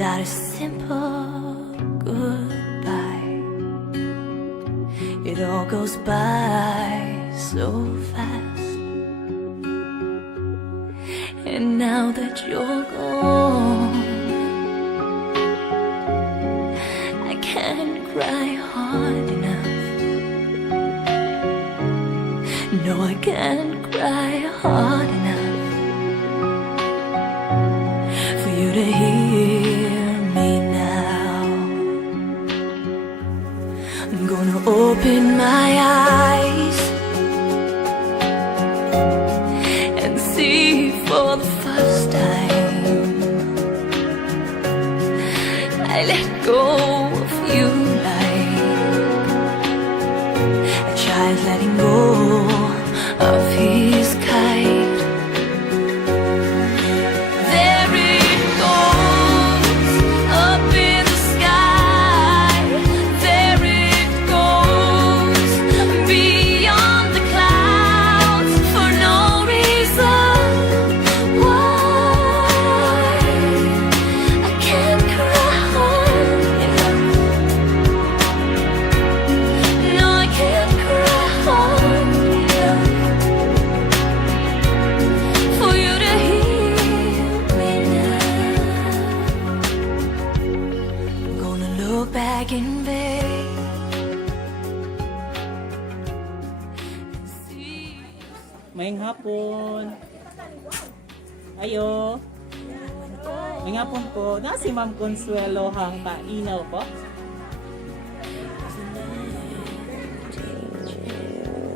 without a simple goodbye. It all goes by so fast. And now that you're gone, I can't cry hard enough. No, I can't cry hard enough for you to hear me now. I'm gonna open my eyes and see for the first time. I let go of you like a child letting go of his kite. There it goes, up in the sky. There it goes, beyond the clouds, for no reason why. I can't cry hard enough. No, I can't cry hard enough for you to hear me now. I'm gonna look back in vain and see. Mayang hapon. Ayo. Mayang hapon po. Na si Ma'am Consuelo hang painaw po.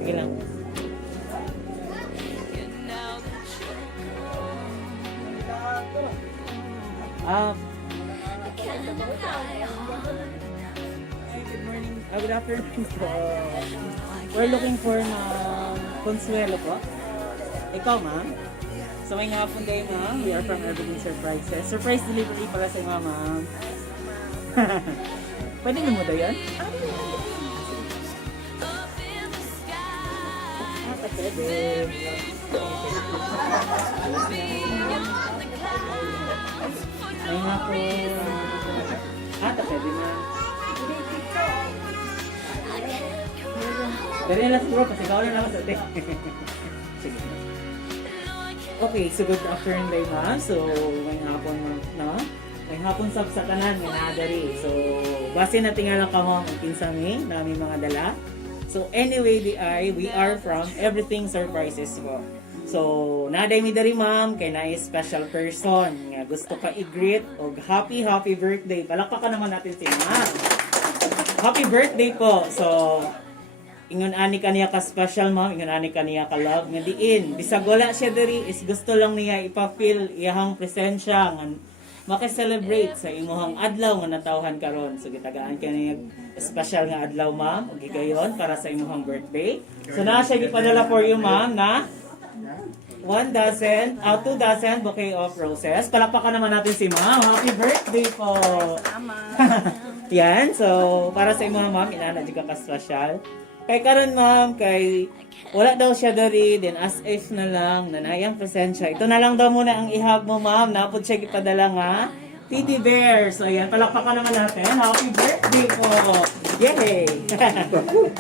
Sige lang. Now that you're gone, Ah, I can't cry hard. good morning. Good afternoon po. We're looking for Ma'am Consuelo po. Ikaw, ma'am. So, may hapon kayo, ma'am. We are from Evergreen Surprises. Surprise delivery para sa inyo, ma'am. Pwede mo daw yan? Ah, pwede. May hapon. Ah, pwede, ma'am. Dali lang siguro kasi ikaw lang ako sa ate. Sige. Okay, so good afternoon day, ma'am. So, may hapon, no? May hapon sa tanan nga nadari. So, base na tingala ka mo ang kinsami na may mga dala. So, anyway, we are from Everything Surprises po. So, naday mi dari, ma'am, kay na special person nga gusto ka i-greet og happy birthday. Palakpakan naman natin si ma'am. Happy birthday po. So, ingon ani kaniya ka special, ma'am, ingon ani kaniya ka love nga diin bisag wala siya diri is gusto lang niya ipa-feel iyang presensya nga maki-celebrate sa imuhang adlaw nga natawhan karon. So gitagaan kaniya special nga adlaw, ma'am, ug gigayon para sa imuhang birthday. So naa siya gipadala for you, ma'am, na 2 dozen bouquet of roses. Palakpakan naman natin si ma'am. Happy birthday po. Yan, so para sa imuhang, ma'am, inana juga ka special. Kay karon, ma'am, kay wala daw siya dari, then as if na lang, nanayang presensya. Ito na lang daw muna ang ihag mo, ma'am. Napod siya ipadala nga. Teddy bear. So, ayan, palakpakan naman natin. Happy birthday po. Yay!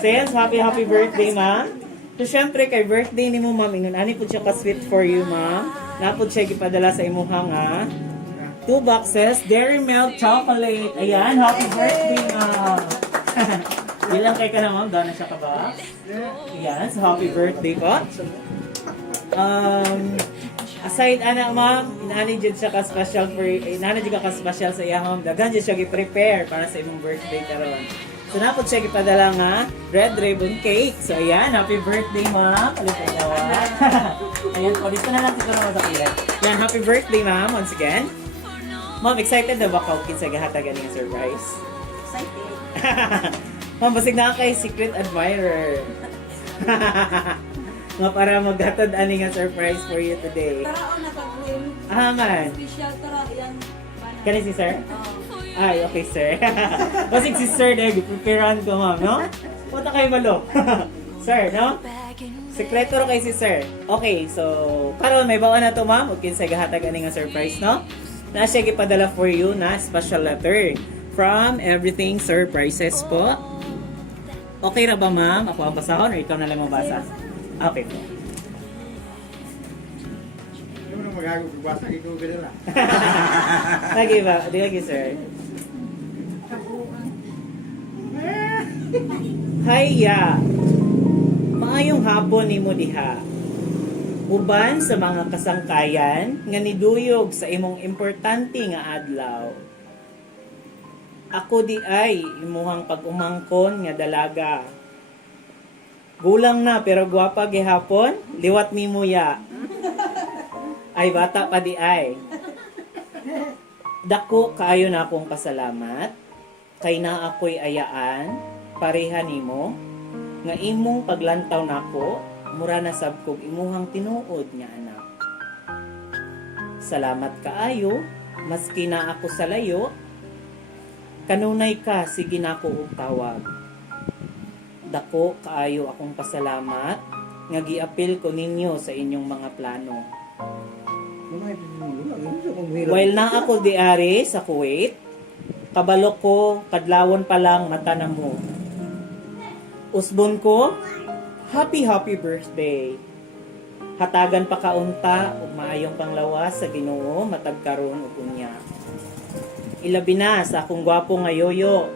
So, yes, happy birthday, ma'am. So, syempre, kay birthday ni mo, ma'am, ingon, ani po siya ka-sweet for you, ma'am. Napod siya ipadala sa imuhang, nga 2 boxes, Dairy Milk Chocolate. Ayan, happy birthday, ma'am. Bilang kay ka na, ma'am, doon na siya ka ba? Ayan, so happy birthday po. Aside ana, ma'am, inani jud siya ka special for inani jud ka special sa iya, ma'am. Daghan jud siya gi-prepare para sa imong birthday karon. So napod siya gipadala nga red ribbon cake. So ayan, happy birthday, ma'am. Alipay dawa. Ayan, o dito na lang siguro mo sa kilat. Ayan, happy birthday, ma'am, once again. Ma'am, excited na ba ka sa gahatagan ng surprise? Excited. Ma'am, basig na kay secret admirer. Nga para maghatod ani nga surprise for you today. Tara o nakag-win. Ah, man. Special tara yan. Kani si sir? Oh. Ay, okay, sir. Basig si sir dahil preparean ko, ma'am, no? Punta kayo malo. Sir, no? Sekreto ro kay si sir. Okay, so karon may bawa na to, ma'am. Okay, sa gahatag ani nga surprise, no? na siya gipadala for you na special letter from Everything Surprises po. Okay ra ba, ma'am? Ako ang basahon or ikaw na lang mabasa? Okay po. Ano na magagawa ko basa ikaw gano'n lang. Lagi ba? Di lagi, sir. Hayya! Maayong hapon ni mo diha. Uban sa mga kasangkayan nga niduyog sa imong importante nga adlaw. Ako di ay imuhang pag-umangkon nga dalaga. Gulang na pero gwapa gihapon, liwat ni mo ya. Ay bata pa di ay. Dako kaayo na akong pasalamat kay na ako'y ayaan pareha nimo nga imong paglantaw nako mura na sab kog imuhang tinuod nga anak. Salamat kaayo maski na ako sa layo. Kanunay ka, sige na ko og tawag. Dako kaayo akong pasalamat nga giapil ko ninyo sa inyong mga plano. While na ako diari sa Kuwait, kabalo ko kadlawon pa lang mata na mo. Usbon ko, happy birthday. Hatagan pa kaunta ug maayong panglawas sa Ginoo matag karon ug unya. Ilabi na sa akong gwapo nga yoyo.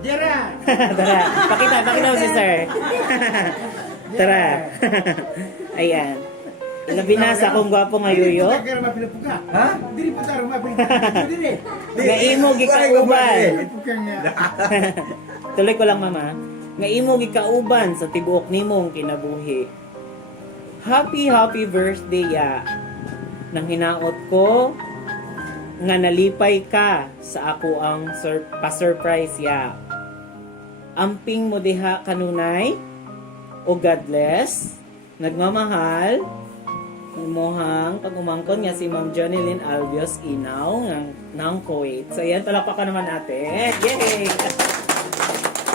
Dira! Tara, pakita mo si sir. Tara. Ayan. Ilabi na sa akong gwapo nga yoyo. Diri pa pinapuka. Ha? Diri pa taro mapinapuka. Diri. Nga imo gikauban. Pinapuka nga. Tuloy ko lang, mama. Nga imo gikauban sa tibuok nimong kinabuhi. Happy birthday ya. Nang hinaot ko nga nalipay ka sa ako ang pa-surprise ya. Amping mo diha kanunay o God bless. Nagmamahal imuhang pag-umangkon nga si Ma'am Jonilyn Albios Inaw ng Kuwait. So yan, talapakan naman natin. Yay!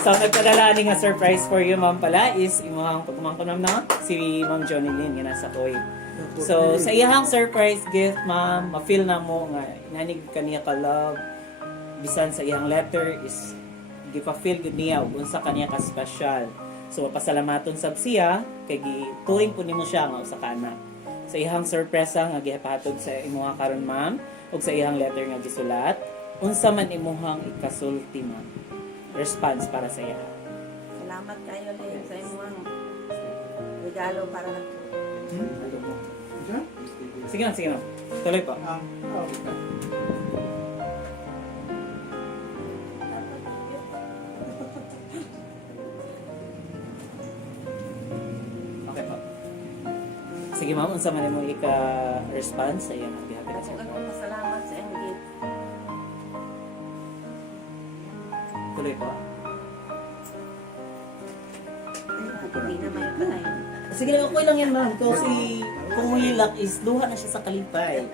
So nagpadala ni nga surprise for you, ma'am pala is imuhang pag-umangkon na si Ma'am Jonilyn nga nasa Kuwait. So, sa iyahang surprise gift, ma'am, ma-feel na mo nga inanig kaniya ka love. Bisan sa iyang letter is gipa-feel good niya ug unsa kaniya ka special. So, pasalamaton sab siya kay gituring po nimo siya nga usa ka anak. Sa iyang sorpresa nga gihatod sa imuha karon, ma'am, ug sa iyang letter nga gisulat, unsa man imuhang ikasulti, ma'am. Response para sa iya. Salamat kayo din sa inyong regalo para na Sige na. Tuloy po. Okay po. Sige, ma'am, unsa man imong ika-response sa iyang gihatod ako sa inyo. pasalamat sa inyong gift. Tuloy po. Hindi na may panay. Sige lang, okay lang yan, ma'am. Kasi kung may luck is, duha na siya sa kalipay.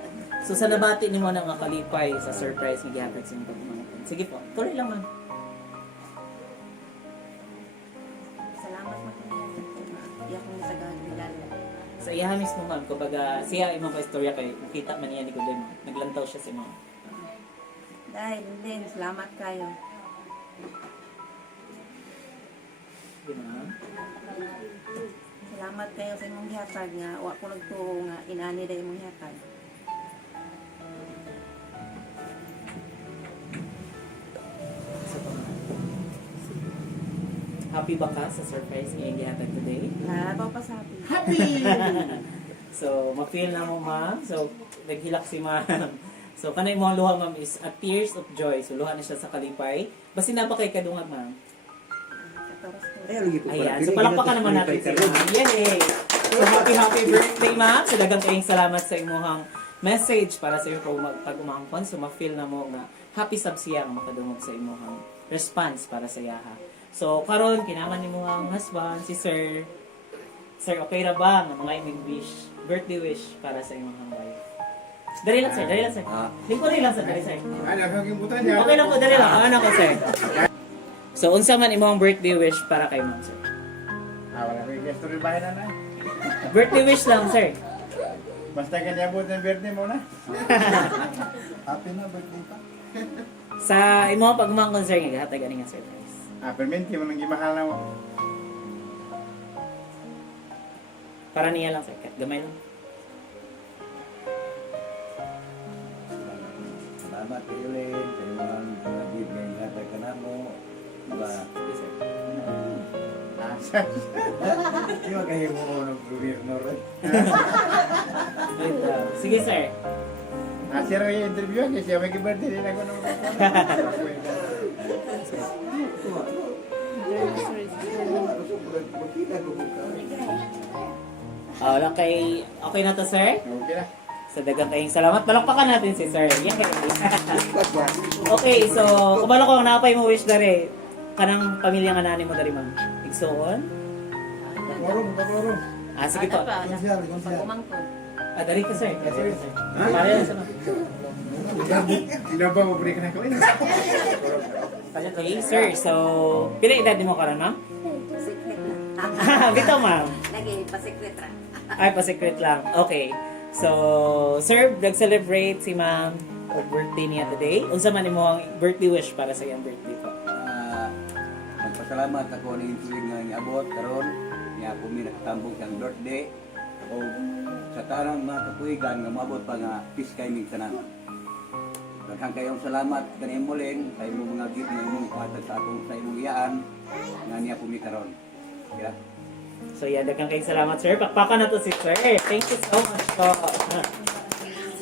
So, sa nabati ni mo na nga kalipay sa surprise ni gihatod sa inyong pagmamangkin. Sige po, tuloy lang, ma'am. Salamat mo kaniya. Di akong sa regalo. Sa iya mismo, ma'am, kumbaga, siya imong ka-istorya kay nakita man niya ni Gudem. Naglantaw siya si ma'am. Dahil din, salamat kayo. Sige, ma'am. Salamat kayo sa imong gihatag nga wa ko nagtuo nga inani da imong gihatag. Happy ba ka sa surprise niya yung gihatag today? Nalabaw pa sa atin. Happy! So, ma-feel na mo, ma'am. So, naghilak si ma'am. So, kanay mo ang luha, ma'am, is a tears of joy. So, luha na siya sa kalipay. Basta na pa kay kadungan, ma'am. Ayan. So, palakpakan naman natin si ma'am. Yay! So, happy birthday, ma'am. So, dagang kayong salamat sa imuhang message para sa iyo pag-umangkon. So, ma-feel na mo nga happy sab siya ang makadungog sa imuhang response para sa yaha. So, karon kinaman ni mo ang husband, si Sir. Sir, okay ra ba nga mga imong wish, birthday wish para sa imong wife? Dali lang, sir. Lingkod lang, sir. Dali, sir. Ano kang kimbutan niya? Okay lang po, dali lang. Ano ko, sir? So, unsa man imong birthday wish para kay ma'am, sir? Wala may gusto rin bahay na na. Birthday wish lang, sir. Basta kanyabot ng birthday mo na. Happy na birthday pa. Sa imo pag mga concern nga hatag ani nga surprise. Perminti mo nang gimahal na mo. Para niya lang sir, gamay lang. Salamat kayo Len, sa mga gift na ihatag ka na mo. Diba? Sige sir. Asa. Di ba kayo mo ng gobyerno rin? Wait, sige sir. Asya raw yung interview kasi siya may birthday din ako nung Makita ko ka. Wala kay okay na to sir. Okay na. Sa dagang kayong salamat. Palakpakan natin si sir. Yan. Okay, so kumalo ko ang napay mo wish dari. Kanang pamilya nga nani mo dari ma'am. Igsoon? Paborong. Sige po. Konsyal, konsyal. Pagkumangkod. Dari ka sir. Dari ka sir. Para yan sa ma'am. Sino ba mo break na ko? Okay, sir. So, pila edad mo karon ma'am? Secret na. Bitaw ma'am. Lagi, pa-secret ra. Ay, pa-secret lang. Okay. So, sir, nag-celebrate si ma'am o birthday niya today. Unsa man imo ang birthday wish para sa iyang birthday po? Magpasalamat ako ng tuwing nga niabot karon niya ako may nakatambog siyang birthday o sa tanang mga katuigan nga maabot pa nga peace kay mig tanan. Daghang kayong salamat kanimo muling sa imong mga gift nga imong kuhatag sa atong sa imong iyaan nga niya pumi karon. Yeah. So, yan. Daghang kayong salamat, sir. Pakpakan na to si sir. Thank you so much po.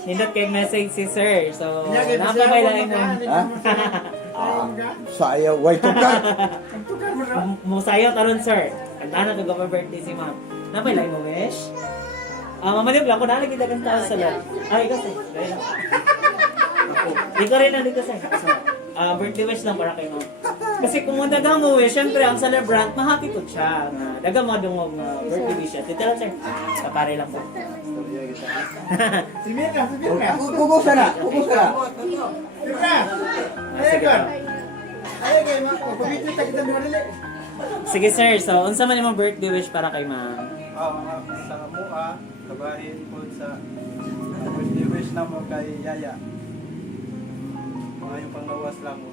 Nindot kay message si sir. So, napamay lang mo. Saya way tukar. Musayo taron, sir. Kanta na to birthday si ma'am. Napay lang mo wish? Mamalib lang ko na lagi dagang tao sa lahat. Ay, ikaw, sir. Dahil lang. Ikaw rin na dito, sir. Birthday wish lang para kay ma'am. Kasi kung muna daw mo wish, syempre ang celebrant, mahappy ko siya. Daga mo dungog na birthday wish siya. Tita lang, sir. Kapare lang po. Si Mirna. Kukusa na. Mirna. Sige po. Ay, kay ma. Pabito ta kita mo dali. Sige, sir. So, unsa man imong birthday wish para kay ma'am? Sa mua, kabahin po sa birthday wish na mo kay Yaya. Mga yung panglawas lang mo.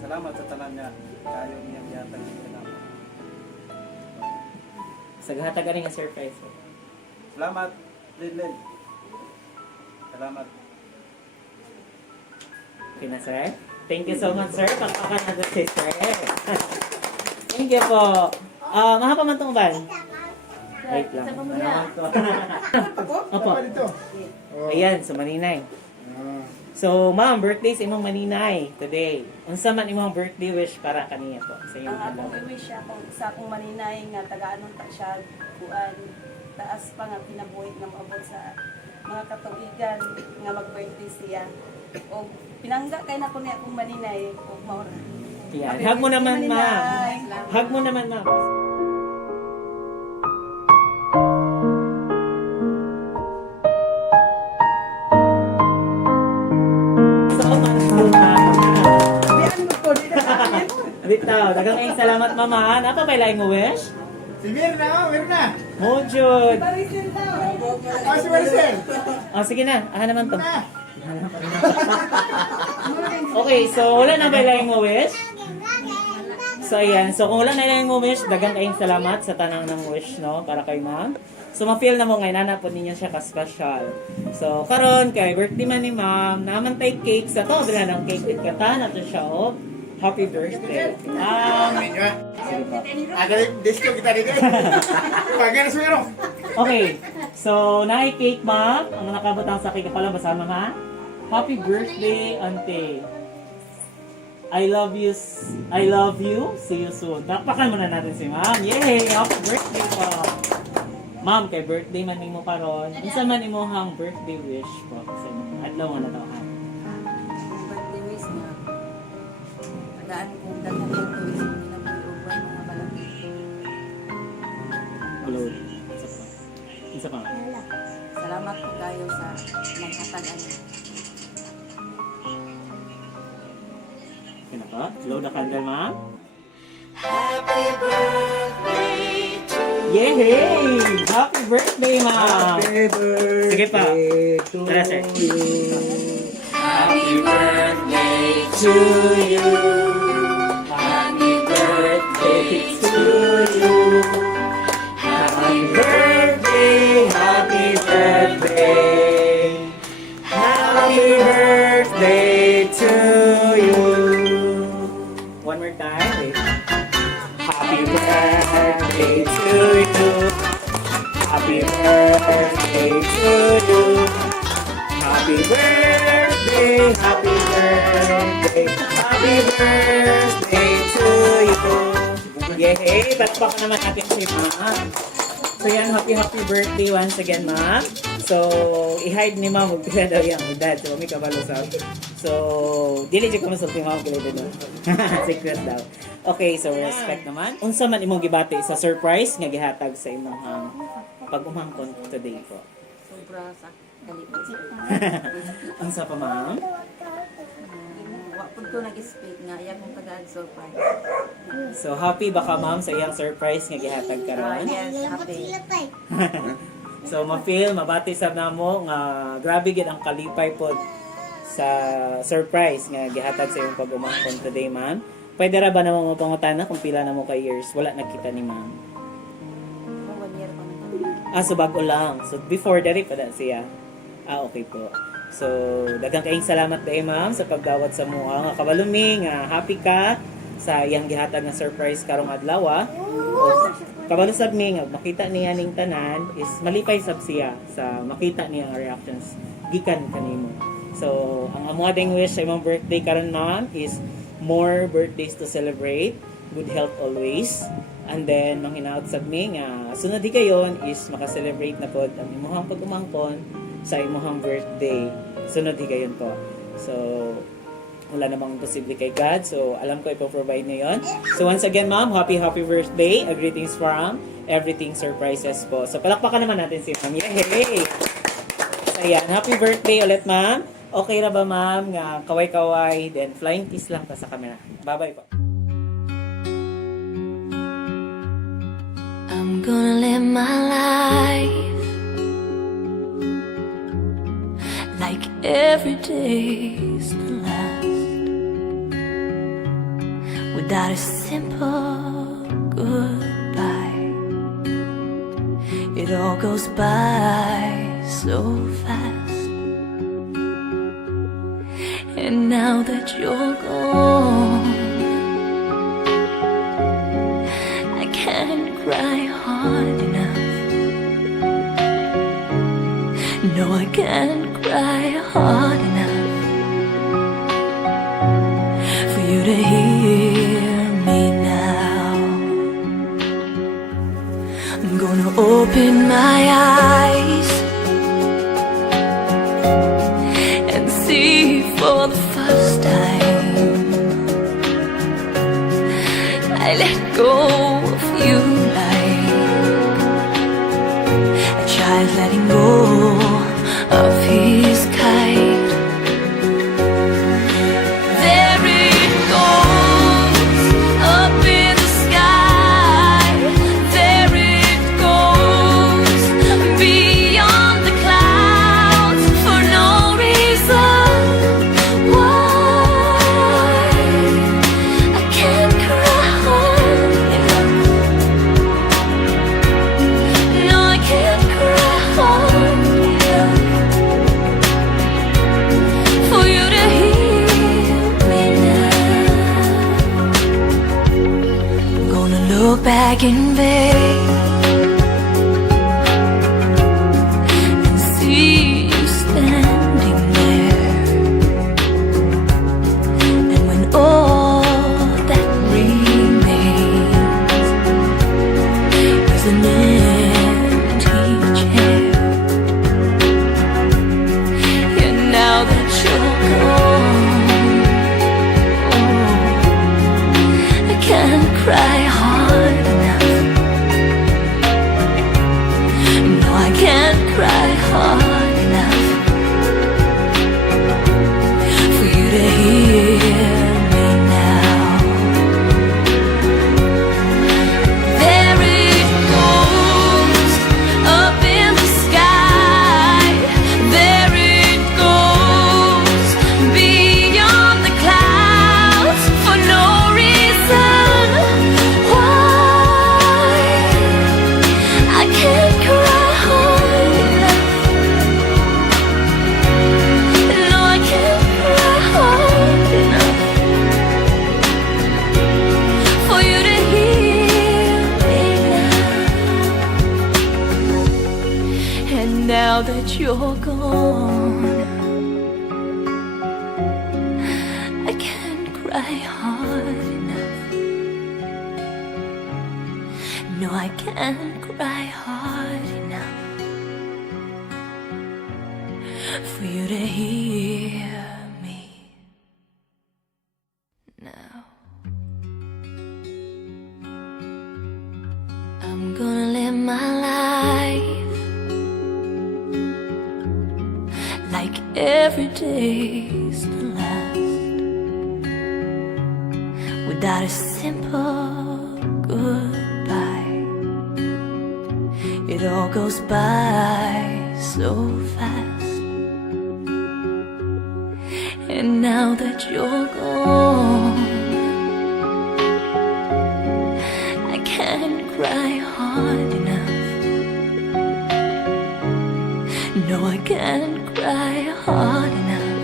Salamat sa tanan niya. Kayo niyang yatag niya na. Saghatag ka rin nga surprise. Salamat, Lin. Salamat. Okay na, sir. Thank you so much, sir. Pakpakan natin si sir. Thank you po. Mahaba man itong ban. Wait lang. Opo. Dito. Ayan, so maninay. So, ma'am, birthday sa imong maninay today. Unsa man imong birthday wish para kaniya po sa iyong Ang akong dalawa? i-wish sa akong maninay nga taga-anon ta siya kuan taas pa nga pinabuhi nga maabot sa mga katuigan nga mag-birthday siya. O pinangga kay na ko niya akong maninay o maura. Yan. Hug mo naman, ma'am. Hug mo naman, ma'am. Bitaw, dagang kayong salamat mama. Napa ba ilay mo wish? Si Mirna, Mirna. Mojud. Si Maricel. Sige na, naman to. Na. Okay, so wala na ba ilay mo wish? So ayan, so kung wala na ilay mo wish, dagang kayong salamat sa tanang ng wish, no? Para kay ma'am. So ma-feel na mo ngayon, po ninyo siya ka-special. So karon kay birthday man ni ma'am, naman tay cake sa to, bila ng cake with kata na to siya, oh. Happy birthday. Ada disco kita dito. Pagana suero. Okay. So, naay cake, ma'am. Ang nakabutang sa cake pala basama ha. Happy birthday, auntie. I love you. See you soon. Takpakan muna natin si ma'am. Yay! Happy birthday po. Ma'am, kay birthday man nimo karon. Unsa man imo hang birthday wish po sa inyo? Adlaw na daw ha. Ang birthday wish nga. Tagaan kong daghang ito is pinabuhi mga balaki. Glory. Isa pa. Salamat po kayo sa nagkatagan. Kina pa? Blow the candle, ma'am. Happy birthday to Yay! Happy birthday, ma'am! Happy birthday Sige pa. to Tara, sir. you. Happy birthday to you. Happy birthday to you. Happy birthday, happy birthday. Happy birthday to you. One more time. Wait. Happy birthday to you. Happy birthday to you. Happy birthday, happy birthday, happy birthday to you. Yay! Patpak naman natin si ma'am. So yan, happy birthday once again, ma'am. So, i-hide ni ma'am, magpila daw yung edad. So, may kabalo sa. So, dili dyan ko masulti ma'am kilala doon. Secret daw. Okay, so respect naman. Unsa man imong gibati sa surprise nga gihatag sa imong pag-umangkon today po. Sobra sa kalipad. Ang sa pa, ma'am? Wapod ko nag-speak nga, iya kong taga-surprise. So, happy ba ka, ma'am, sa iyang surprise nga gihatag karon? Yes, happy. So, ma-feel, mabati sa namo nga grabe gid ang kalipay pod sa surprise nga gihatag sa iyong pag-umangkon today, ma'am. Pwede ra ba namo mapangutana kung pila na mo ka years? Wala nakita ni ma'am. 1 year pa na. So bago lang. So, before dari pa na siya. Okay po. So, daghang kaayong salamat dai ma'am sa pagdawat sa mua nga kabalumi nga happy ka sa iyang gihatag nga surprise karong adlaw. O, kabalo sab mi nga makita niya ning tanan is malipay sab siya sa makita niya ang reactions gikan kanimo. So, ang amo ding wish sa imong birthday karon ma'am is more birthdays to celebrate, good health always. And then, manghinaot sab mi nga sunod di kayon is maka-celebrate na pod ang imong pag-umangkon sa imong birthday. Sunod di kayon po. So, wala namang imposible kay God. So, alam ko ipo-provide niyo yon. So, once again, ma'am, happy birthday. Greetings from Everything Surprises po. So, palakpakan naman natin si ma'am. Yay! So, ayan. Happy birthday ulit, ma'am. Okay na ba, ma'am? Nga kaway-kaway. Then, flying kiss lang pa sa camera. Bye-bye po. I'm gonna live my life like every day's the last, without a simple goodbye. It all goes by so fast, and now that you're gone, I can't cry hard enough. No, I can't cry hard enough for you to hear me now. I'm gonna open my eyes and see for the first time. I let go of you like a child letting go of his kite. There it goes, up in the sky. There it goes, beyond the clouds, for no reason why. I can't cry enough. No, I can't cry hard enough for you to hear me now. I'm gonna look back in vain and see you standing there. And when all that remains is an empty chair, and now that you're gone, I can't cry hard enough you're gone, I can't cry hard enough. No, I can't cry hard enough for you to hear me now. I'm gonna live my life like every day's the last, without a simple goodbye. It all goes by so fast, and now that you're gone, I can't cry hard enough. No, I can't cry hard enough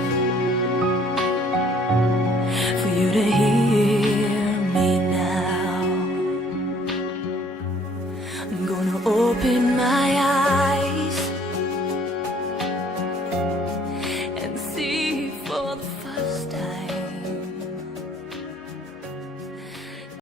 for you to hear me now. I'm gonna open my eyes